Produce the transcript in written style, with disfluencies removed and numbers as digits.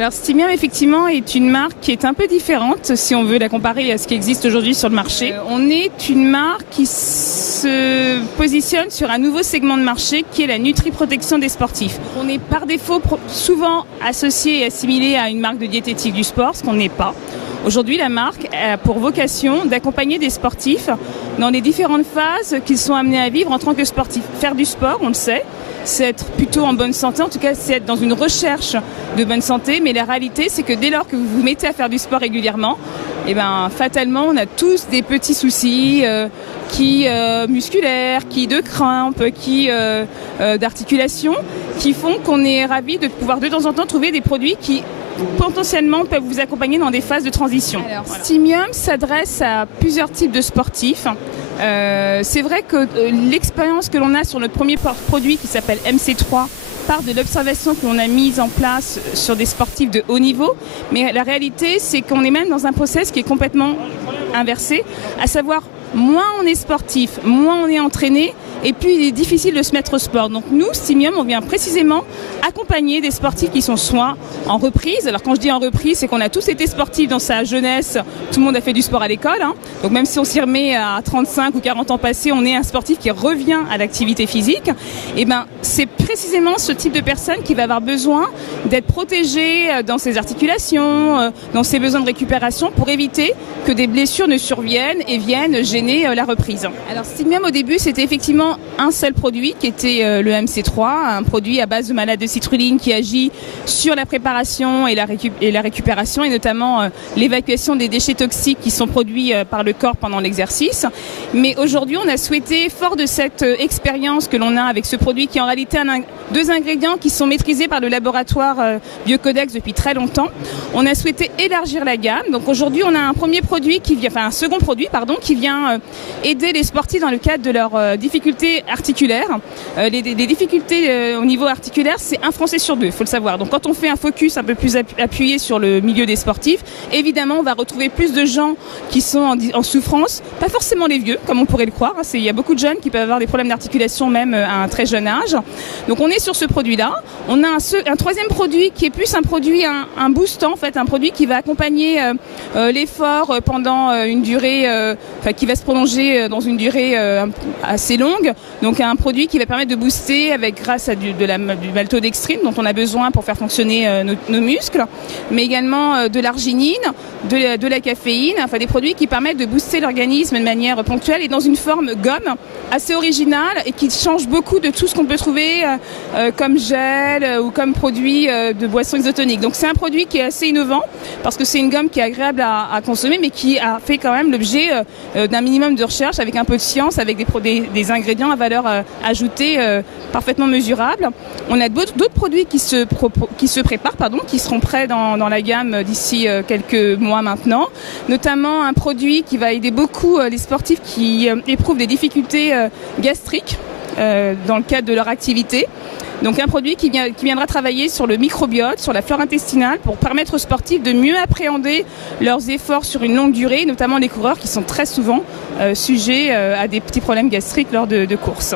Alors Stimium effectivement est une marque qui est un peu différente si on veut la comparer à ce qui existe aujourd'hui sur le marché. On est une marque qui se positionne sur un nouveau segment de marché qui est la nutriprotection des sportifs. On est par défaut souvent associé et assimilé à une marque de diététique du sport, ce qu'on n'est pas. Aujourd'hui, la marque a pour vocation d'accompagner des sportifs dans les différentes phases qu'ils sont amenés à vivre en tant que sportifs. Faire du sport, on le sait, c'est être plutôt en bonne santé, en tout cas c'est être dans une recherche de bonne santé, mais la réalité c'est que dès lors que vous vous mettez à faire du sport régulièrement, fatalement on a tous des petits soucis qui musculaires, qui de crampes, qui d'articulation, qui font qu'on est ravis de pouvoir de temps en temps trouver des produits qui potentiellement peuvent vous accompagner dans des phases de transition. Alors, voilà. Stimium s'adresse à plusieurs types de sportifs. C'est vrai que l'expérience que l'on a sur notre premier produit qui s'appelle MC3 part de l'observation que l'on a mise en place sur des sportifs de haut niveau, mais la réalité c'est qu'on est même dans un process qui est complètement inversé, à savoir moins on est sportif, moins on est entraîné et plus il est difficile de se mettre au sport. Donc nous, Stimium, on vient précisément accompagner des sportifs qui sont soit en reprise. Alors quand je dis en reprise, c'est qu'on a tous été sportifs dans sa jeunesse, tout le monde a fait du sport à l'école. Donc même si on s'y remet à 35 ou 40 ans passés, on est un sportif qui revient à l'activité physique. C'est précisément ce type de personne qui va avoir besoin d'être protégé dans ses articulations, dans ses besoins de récupération pour éviter que des blessures ne surviennent et viennent gêner la reprise. Alors Stimium au début c'était effectivement un seul produit qui était le MC3, un produit à base de malate de citrulline qui agit sur la préparation et la récupération et notamment l'évacuation des déchets toxiques qui sont produits par le corps pendant l'exercice. Mais aujourd'hui on a souhaité, fort de cette expérience que l'on a avec ce produit qui en réalité a deux ingrédients qui sont maîtrisés par le laboratoire Biocodex depuis très longtemps, on a souhaité élargir la gamme. Donc aujourd'hui on a un second produit qui vient aider les sportifs dans le cadre de leurs difficultés articulaires. Les difficultés au niveau articulaire, c'est un Français sur deux, il faut le savoir. Donc quand on fait un focus un peu plus appuyé sur le milieu des sportifs, évidemment on va retrouver plus de gens qui sont en souffrance, pas forcément les vieux comme on pourrait le croire. Il y a beaucoup de jeunes qui peuvent avoir des problèmes d'articulation même à un très jeune âge. Donc on est sur ce produit-là. On a un troisième produit qui est plus un produit, un boostant en fait, un produit qui va accompagner l'effort pendant une durée qui va se prolonger dans une durée assez longue. Donc un produit qui va permettre de booster grâce à du maltodextrine dont on a besoin pour faire fonctionner nos muscles, mais également de l'arginine, de la caféine, des produits qui permettent de booster l'organisme de manière ponctuelle et dans une forme gomme assez originale et qui change beaucoup de tout ce qu'on peut trouver comme gel ou comme produit de boissons isotoniques. Donc c'est un produit qui est assez innovant parce que c'est une gomme qui est agréable à consommer mais qui a fait quand même l'objet d'un minimum de recherche avec un peu de science, avec des ingrédients à valeur ajoutée parfaitement mesurables. On a d'autres produits qui se préparent, qui seront prêts dans la gamme d'ici quelques mois maintenant, notamment un produit qui va aider beaucoup les sportifs qui éprouvent des difficultés gastriques dans le cadre de leur activité. Donc un produit qui viendra travailler sur le microbiote, sur la flore intestinale pour permettre aux sportifs de mieux appréhender leurs efforts sur une longue durée, notamment les coureurs qui sont très souvent sujets à des petits problèmes gastriques lors de courses.